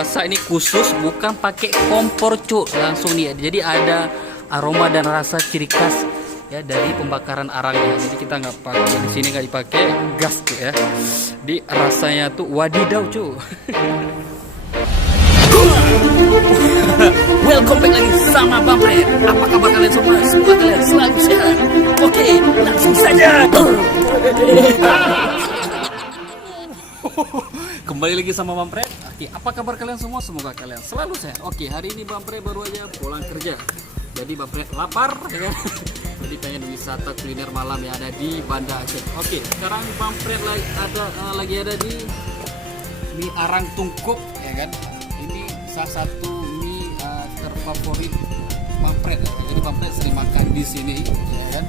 Dipaksa ini khusus, bukan pakai kompor cuk, langsung nih. Jadi ada aroma dan rasa ciri khas ya dari pembakaran arangnya. Jadi kita nggak pakai di sini, nggak dipakai gas tuh ya. Di rasanya tuh wadidaw cuk. Welcome back lagi sama Bang Fred. Apa kabar kalian semua? Semoga kalian selalu sehat. Oke, langsung saja. Kembali lagi sama Bang Fred. Oke, apa kabar kalian semua? Semoga kalian selalu sehat. Oke, hari ini Bang Fred baru aja pulang kerja. Jadi Bang Fred lapar ya kan? Jadi pengen wisata kuliner malam yang ada di Banda Aceh. Oke, sekarang Bang Fred lagi ada di mie arang tungkuk ya kan? Ini salah satu mie terfavorit Bang Fred ya. Jadi Bang Fred sering makan di sini ya kan?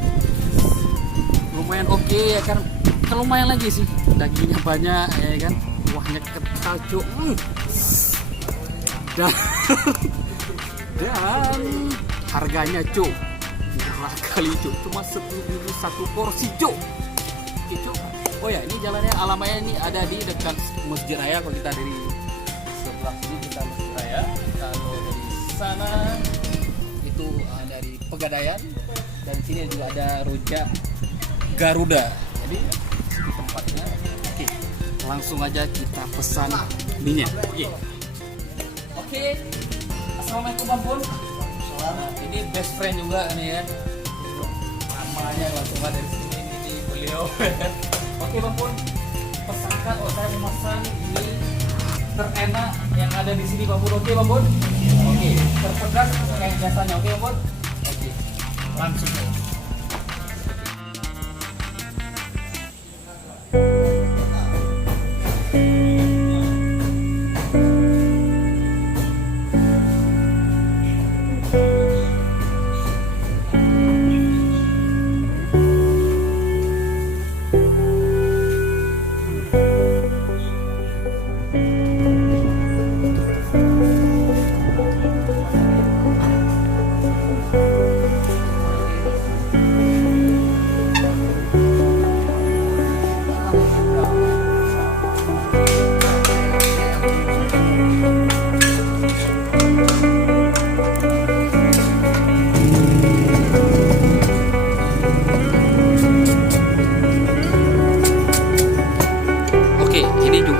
Lumayan oke ya kan? Lumayan lagi sih, dagingnya banyak ya kan, kuahnya kental cuk, dan harganya cuk murah kali cuk, cuma 10.000 satu porsi cuk. Oke, cuk. Oh ya, ini jalannya alamatnya ini ada di dekat Masjid Raya. Kalau kita dari sebelah sini kita Masjid Raya, kalau dari sana itu dari Pegadaian, dan sini juga ada rujak Garuda. Jadi di tempatnya. Oke, langsung aja kita pesan mie-nya. Oke. Assalamualaikum Bang Pun. Ini best friend juga nih ya. Namanya langsung ada di sini, ini beliau. Oke Bang Pun, pesankan. Saya memesan mie terenak yang ada di sini Bang Pun. Oke Bang Pun. Oke, terpedas kayak biasanya. Oke Bang Pun. Oke, langsung.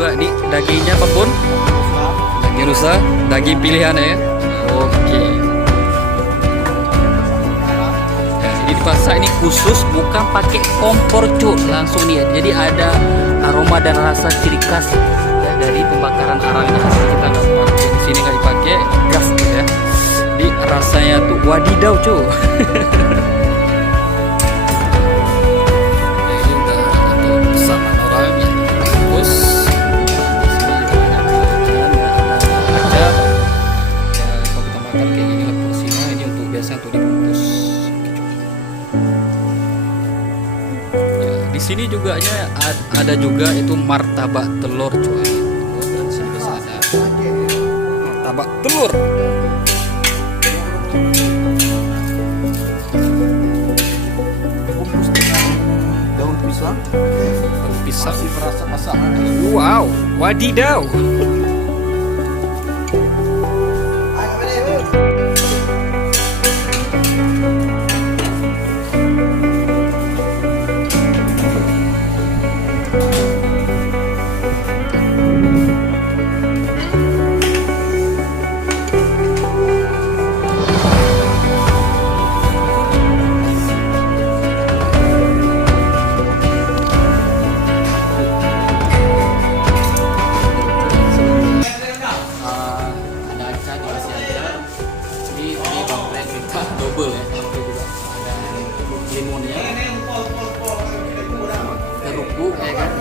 Ini dagingnya Bang Pun, daging rusa, daging pilihan ya. Oke. Ya, ini dipaksa ini khusus, bukan pakai kompor cuk, langsung nih ya. Jadi ada aroma dan rasa ciri khas ya dari pembakaran arangnya. Kita nggak pakai di sini, nggak dipakai gas ya. Di rasanya tuh wadidaw cuk. Di sini juga ada juga itu martabak telur cuy. Dan sini bisa ada martabak telur. Bungkus dengan daun pisang. Daun pisang. Masih berasa masakan. Wow, wadidaw. Double ya, ada limonnya, terubuk ya kan,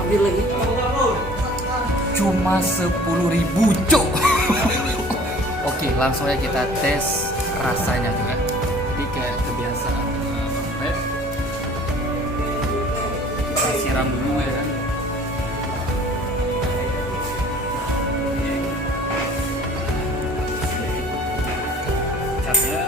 ambil lagi, cuma 10.000 cuk. Oke, langsung aja kita tes rasanya juga. Jadi kayak kebiasaan kita siram dulu ya kan. Ya.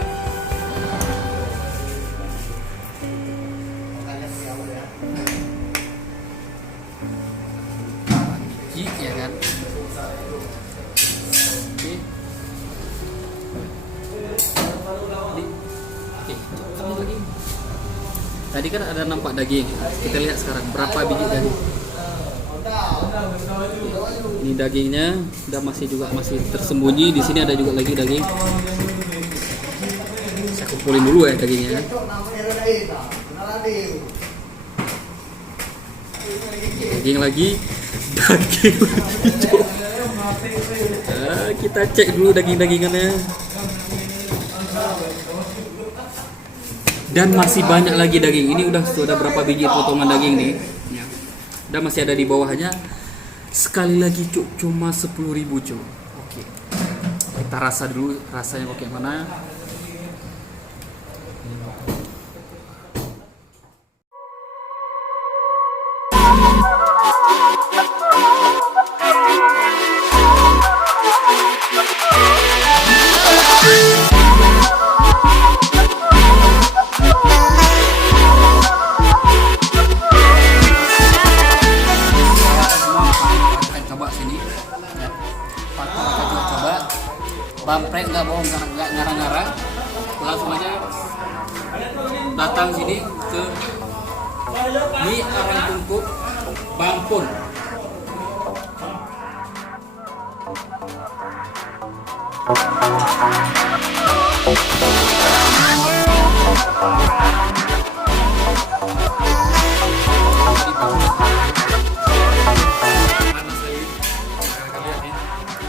Ya kan. Oke. Oke, tambah lagi. Tadi kan ada nampak daging. Kita lihat sekarang berapa biji daging. Ini dagingnya udah masih tersembunyi. Di sini ada juga lagi daging. Saya kumpulin dulu ya dagingnya. Daging lagi. Kita cek dulu daging-dagingannya. Dan masih banyak lagi daging. Ini sudah berapa biji potongan daging nih? Ya. Dan masih ada di bawahnya. Sekali lagi cuk, cuma 10.000 cuk. Oke. Kita rasa dulu rasanya bagaimana. Bamprek nggak bohong, nggak ngarang-ngarang, langsung aja datang sini ke mie arang tungkuk Bampun.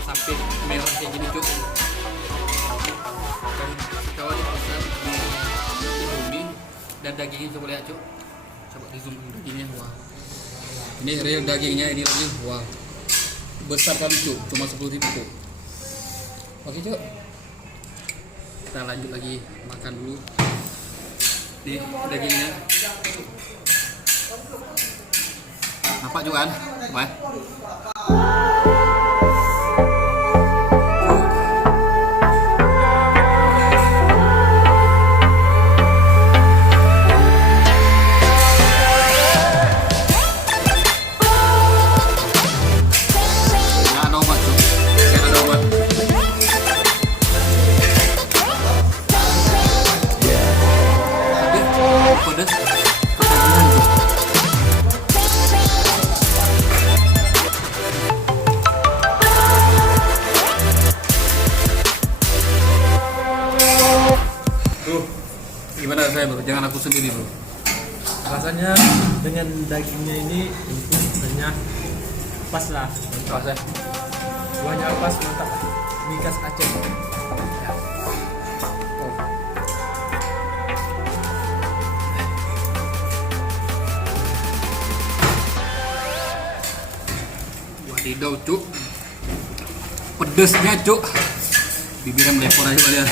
Sampai merah kayak gini cuk. Dan dagingnya coba lihat cuk, coba di zoom dagingnya. Wah, ini real dagingnya, ini lagi wah besar kali cuk, cuma 10.000 cuk. Oke cuk, kita lanjut lagi makan dulu. Nih dagingnya, nampak juga kan? Baik. Gimana saya bro? Jangan aku sendiri bro. Rasanya dengan dagingnya ini empuk, renyah, pas lah. Pas ya? Buahnya pas, mantap. Mie khas Aceh. Ya. Wadidaw cuk, pedesnya cuk, bibirnya melepor aja kalian.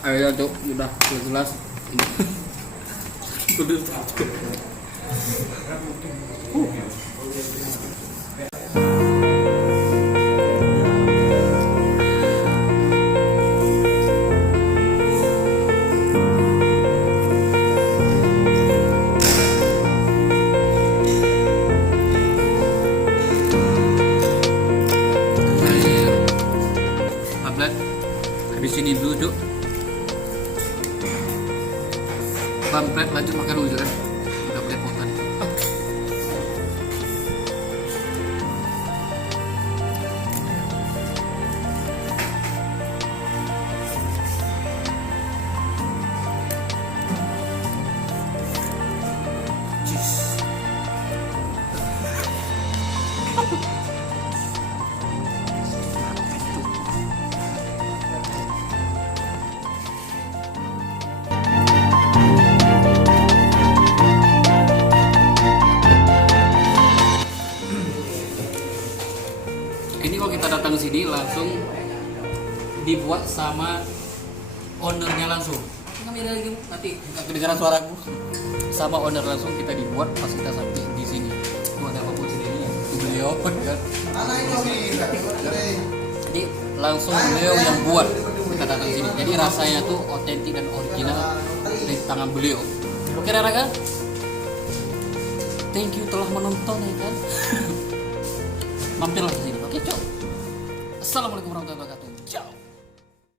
Ayo cuk, udah jelas. Pedes. Habis ini dulu cuk, Bamprek lanjut makan dulu kan, udah belepotan. Ini kalau kita datang ke sini langsung dibuat sama ownernya langsung. Kamera lagi nanti nggak kedengaran suaraku. Sama owner langsung kita dibuat pas kita sampai di sini. Tuh ada apa sini ya? Beliau kan. Jadi langsung beliau yang buat kita datang ke sini. Jadi rasanya tuh otentik dan original. di tangan beliau. Oke Raga, thank you telah menonton ya kan. Mampirlah ke sini. Oke, Cok. Assalamualaikum warahmatullahi wabarakatuh. Ciao.